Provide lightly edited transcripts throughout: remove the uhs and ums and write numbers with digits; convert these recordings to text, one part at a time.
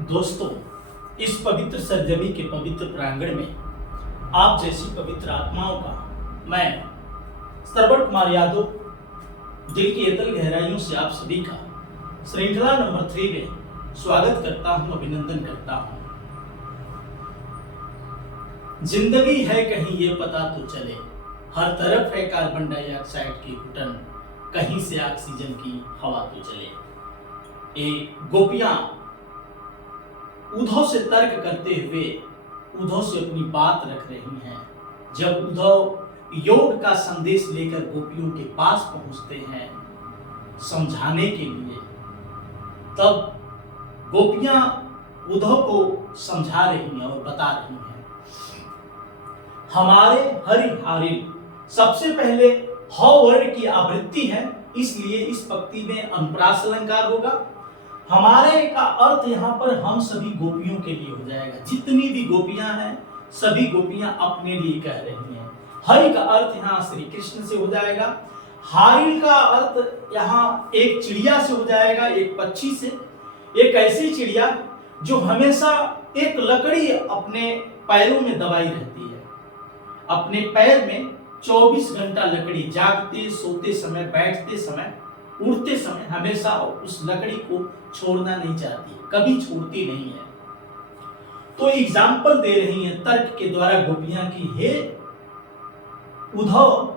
दोस्तों, इस पवित्र सरजमी के पवित्र प्रांगण में आप जैसी पवित्र आत्माओं का मैं सरवण कुमार यादव दिल की अतल गहराइयों से आप सभी का श्रृंखला नंबर 3 में स्वागत करता हूं, अभिनंदन करता हूं। जिंदगी है कहीं ये पता तो चले, हर तरफ है कार्बन डाइऑक्साइड की घुटन, कहीं से ऑक्सीजन की हवा तो चले। एक गोपियां उद्धव से तर्क करते हुए उद्धव से अपनी बात रख रही हैं। जब उद्धव योग का संदेश लेकर गोपियों के पास पहुंचते हैं समझाने के लिए, तब गोपियां उद्धव को समझा रही हैं और बता रही हैं, हमारे हरि हारिल सबसे पहले ह वर्ण की आवृत्ति है, इसलिए इस पंक्ति में अनुप्रास अलंकार होगा। हमारे का अर्थ यहाँ पर हम सभी गोपियों के लिए हो जाएगा। जितनी भी गोपियां हैं सभी गोपियां अपने लिए कह रही हैं। हरि का अर्थ यहाँ श्री कृष्ण से हो जाएगा। हारिल का अर्थ यहाँ एक चिड़िया से हो जाएगा, एक पक्षी से। एक ऐसी चिड़िया जो हमेशा एक लकड़ी अपने पैरों में दबाई रहती है, अपने पैर में 24 घंटा लकड़ी, जागते सोते समय, बैठते समय, उड़ते समय हमेशा उस लकड़ी को छोड़ना नहीं चाहती, कभी छोड़ती नहीं है। तो एग्जाम्पल दे रही हैं तर्क के द्वारा गोपियां की, हे उद्धव,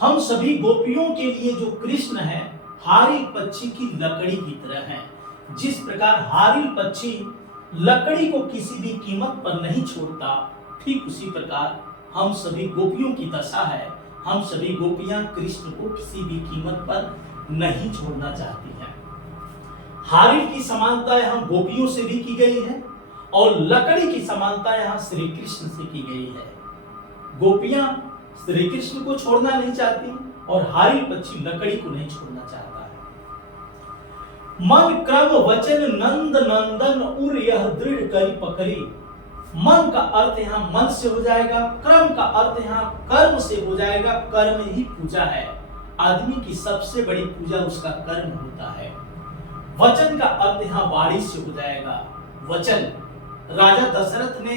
हम सभी गोपियों के लिए जो कृष्ण है हारिल पक्षी की लकड़ी की तरह है। जिस प्रकार हारिल पक्षी लकड़ी को किसी भी कीमत पर नहीं छोड़ता, ठीक उसी प्रकार हम सभी गोपियों की दशा है। हम सभी गोपियां कृष्ण को किसी भी कीमत पर नहीं छोड़ना चाहती हैं। हारिल की समानता यहाँ गोपियों से भी की गई है और लकड़ी की समानता यहाँ श्री कृष्ण से की गई है। गोपियां श्री कृष्ण को छोड़ना नहीं चाहती और हारिल पक्षी लकड़ी को नहीं छोड़ना चाहता है। मन क्रम वचन नंद नंदन उर यह दृढ़ करी पकड़ी। मन का अर्थ यहाँ मन से हो जाएगा, क्रम का अर्थ यहाँ कर्म से हो जाएगा। कर्म ही पूजा है, आदमी की सबसे बड़ी पूजा उसका कर्म होता है। वचन का अर्थ यहाँ वाणी से हो जाएगा। वचन, राजा दशरथ ने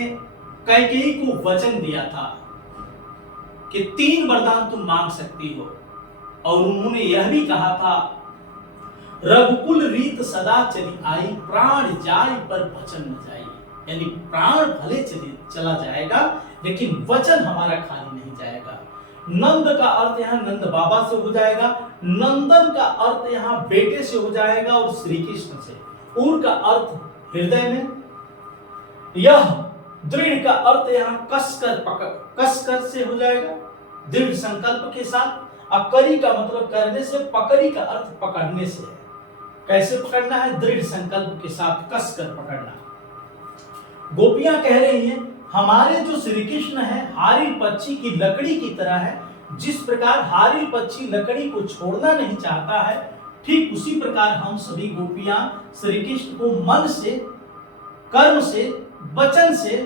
कैकेयी को वचन दिया था कि 3 वरदान तुम मांग सकती हो, और उन्होंने यह भी कहा था, रघुकुल रीत सदा चली आई, प्राण जाय पर वचन न जाई। यानी प्राण भले चला जाएगा लेकिन वचन हमारा खाली नहीं जाएगा। नंद का अर्थ यहाँ नंद बाबा से हो जाएगा। नंदन का अर्थ यहाँ बेटे से हो जाएगा और श्री कृष्ण से। उर का अर्थ हृदय में। यह दृढ़ का अर्थ यहाँ कसकर से हो जाएगा, दृढ़ संकल्प के साथ। अकरी का मतलब करने से, पकड़ी का अर्थ पकड़ने से है। कैसे पकड़ना है? दृढ़ संकल्प के साथ कसकर पकड़ना। गोपियां कह रही हैं, हमारे जो श्री कृष्ण है हारिल पक्षी की लकड़ी की तरह है। जिस प्रकार हारिल पक्षी लकड़ी को छोड़ना नहीं चाहता है, ठीक उसी प्रकार हम सभी गोपियां श्री कृष्ण को मन से, कर्म से, वचन से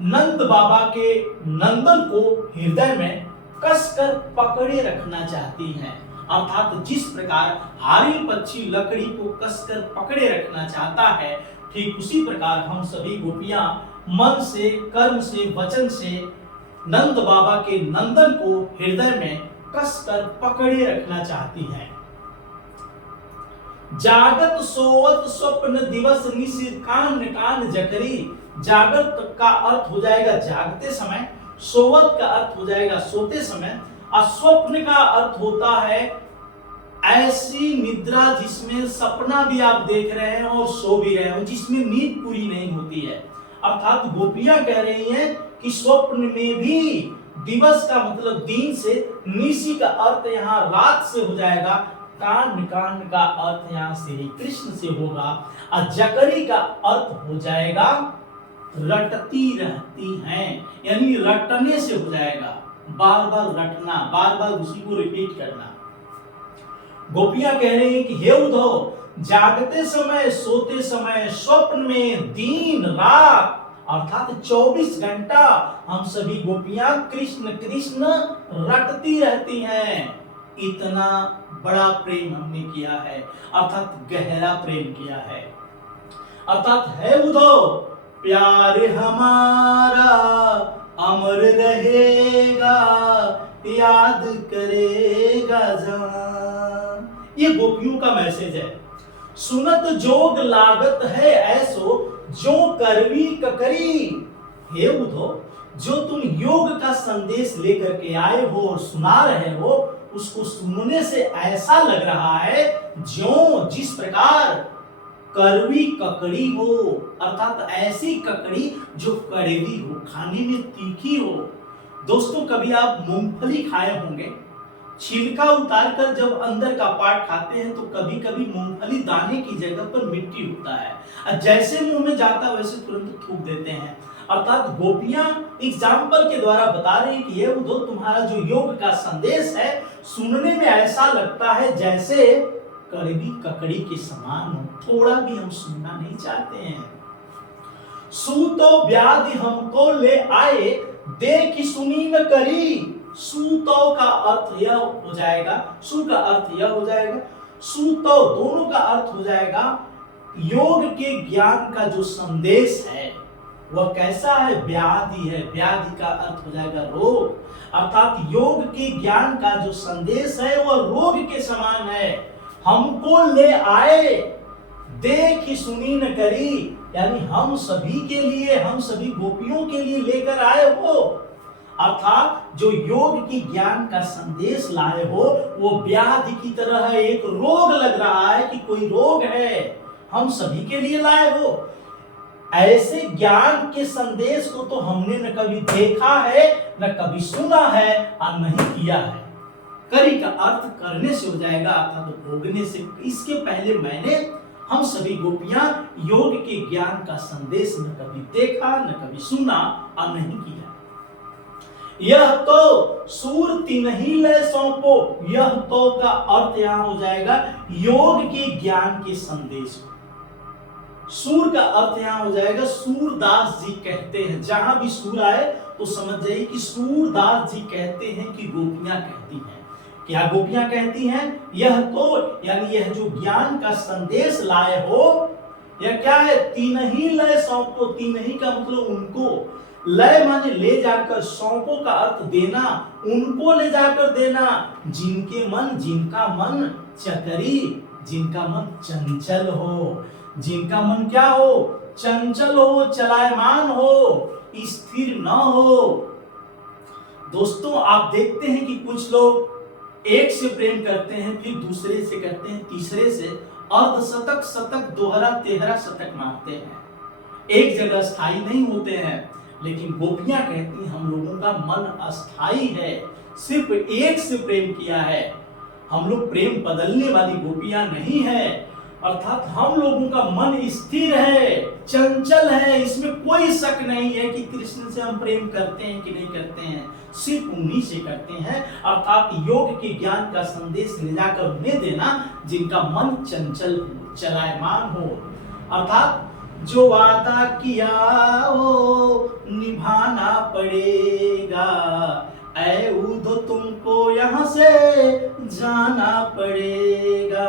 नंद बाबा के नंदन को हृदय में कसकर पकड़े रखना चाहती हैं। अर्थात जिस प्रकार हारिल पक्षी लकड़ी को कसकर पकड़े रखना चाहता है, ठीक उसी प्रकार हम सभी गोपियां मन से, कर्म से, वचन से नंद बाबा के नंदन को हृदय में कसकर पकड़े रखना चाहती हैं। जागत सोवत स्वप्न दिवस निश कान कान जकरी। जागत का अर्थ हो जाएगा जागते समय, सोवत का अर्थ हो जाएगा सोते समय, और स्वप्न का अर्थ होता है ऐसी निद्रा जिसमें सपना भी आप देख रहे हैं और सो भी रहे हो, जिसमें नींद पूरी नहीं होती है। अर्थात गोपियां कह रही हैं कि स्वप्न में भी, दिवस का मतलब दिन से, निशी का अर्थ यहाँ रात से हो जाएगा, कान कान का अर्थ यहाँ श्री कृष्ण से होगा, और जकरी का अर्थ हो जाएगा रटती रहती हैं, यानी रटने से हो जाएगा, बार बार रटना, बार बार उसी को रिपीट करना। गोपियां कह रही हैं कि हे उद्धव, जागते समय, सोते समय, स्वप्न में, दिन रात, अर्थात 24 घंटा हम सभी गोपियां कृष्ण कृष्ण रटती रहती हैं। इतना बड़ा प्रेम हमने किया है, अर्थात गहरा प्रेम किया है। अर्थात है उद्धव प्यार हमारा अमर रहेगा, याद करेगा जहां। ये गोपियों का मैसेज है। सुनत जोग लागत है ऐसो जो करवी ककरी। हे उद्धव, जो तुम योग का संदेश लेकर के आए हो और सुना रहे हो, उसको सुनने से ऐसा लग रहा है जिस प्रकार कड़वी ककड़ी हो, अर्थात ऐसी ककड़ी जो कड़वी हो, खाने में तीखी हो। दोस्तों, कभी आप मूंगफली खाए होंगे, छिलका उतारकर जब अंदर का पार्ट खाते हैं तो कभी कभी मूंगफली दाने की जगह पर मिट्टी होता है, और जैसे मुंह में जाता वैसे तुरंत थूक देते हैं। अर्थात गोपियां एग्जाम्पल के द्वारा बता रही कि ये उद्धव, तुम्हारा जो योग का संदेश है सुनने में ऐसा लगता है जैसे कड़वी ककड़ी के समान हो, थोड़ा भी हम सुनना नहीं चाहते हैं। सूतो व्याधि हमको ले आए, देख सुनी न करी। सूतो का अर्थ यह हो जाएगा, सु का अर्थ यह हो जाएगा, सूतो दोनों का अर्थ हो जाएगा योग के ज्ञान का जो संदेश है वह कैसा है, व्याधि है। व्याधि का अर्थ हो जाएगा रोग, अर्थात योग के ज्ञान का जो संदेश है वह रोग के समान है। हमको ले आए, देखी सुनी न करी, यानी हम सभी के लिए, हम सभी गोपियों के लिए लेकर आए हो, अर्थात जो योग की ज्ञान का संदेश लाए हो वो व्याधि की तरह है। एक रोग लग रहा है कि कोई रोग है, हम सभी के लिए लाए हो। ऐसे ज्ञान के संदेश को तो हमने न कभी देखा है, न कभी सुना है और नहीं किया है। करी का अर्थ करने से हो जाएगा, अर्थात भोगने से। इसके पहले मैंने, हम सभी गोपियां योग के ज्ञान का संदेश न कभी देखा, न कभी सुना और नहीं किया। यह तो सूरति नहीं ले सौंपो, यह तो का अर्थ यहां हो जाएगा योग के ज्ञान के संदेश। सूर का अर्थ यहां हो जाएगा, सूरदास जी कहते हैं। जहां भी सूर आए तो समझ जाइए कि सूरदास जी कहते हैं कि गोपियां कहती हैं। क्या गोपियां कहती हैं? यह तो यानी यह जो ज्ञान का संदेश लाए हो, यह क्या है, तीन ही लय सौंपो। तीन ही का मतलब उनको, लय माने ले जाकर, सौंपो का अर्थ देना, उनको ले जाकर देना जिनके मन, जिनका मन चकरी, जिनका मन चंचल हो, जिनका मन क्या हो, चंचल हो, चलायमान हो, स्थिर न हो। दोस्तों, आप देखते हैं कि कुछ लोग एक से प्रेम करते हैं, फिर दूसरे से करते हैं, तीसरे से अर्धशतक, शतक, दोहरा, तेहरा शतक मारते हैं, एक जगह स्थायी नहीं होते हैं। लेकिन गोपियां कहती हैं हम लोगों का मन अस्थाई है, सिर्फ एक से प्रेम किया है। हम लोग प्रेम बदलने वाली गोपियां नहीं है, अर्थात हम लोगों का मन स्थिर है, चंचल है। इसमें कोई शक नहीं है कि कृष्ण से हम प्रेम करते हैं कि नहीं करते हैं, सिर्फ उन्हीं से करते हैं। अर्थात योग के ज्ञान का संदेश ले जाकर उन्हें देना जिनका मन चंचल हो, चलायमान हो। अर्थात जो वादा किया वो निभाना पड़ेगा, ऐ उद्धव तुमको यहाँ से जाना पड़ेगा,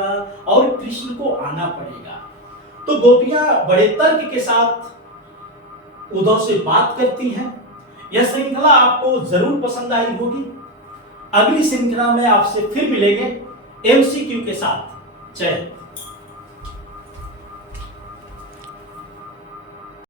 और कृष्ण को आना पड़ेगा। तो गोपियां बड़े तर्क के साथ उद्धव से बात करती हैं। यह श्रृंखला आपको जरूर पसंद आई होगी। अगली श्रृंखला में आपसे फिर मिलेंगे MCQ के साथ। जय हिंद।